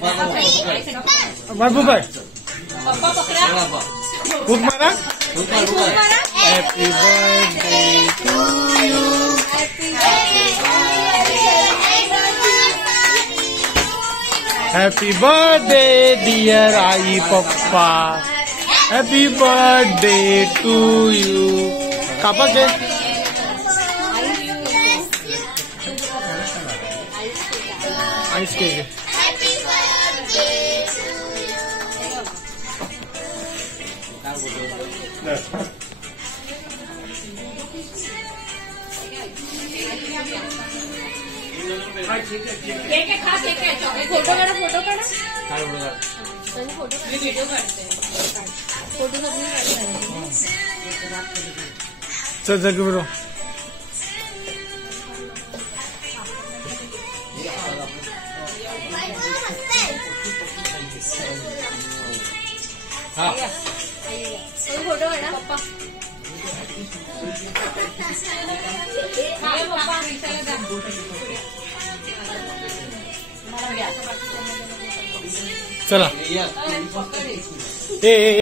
मार फुफट, पप्पा पकड़ा, फूक मारा। मारा। Happy birthday to you, happy birthday dear आई पप्पा, हैप्पी बर्थडे टू यू। कापा के आइस केक केक खा, केक है। फोटो काढा, फोटो काढा, फोटो व्हिडिओ काढते, फोटो सगळी काढते। चल चल बरो फोटो काढा पप्पा। चला ए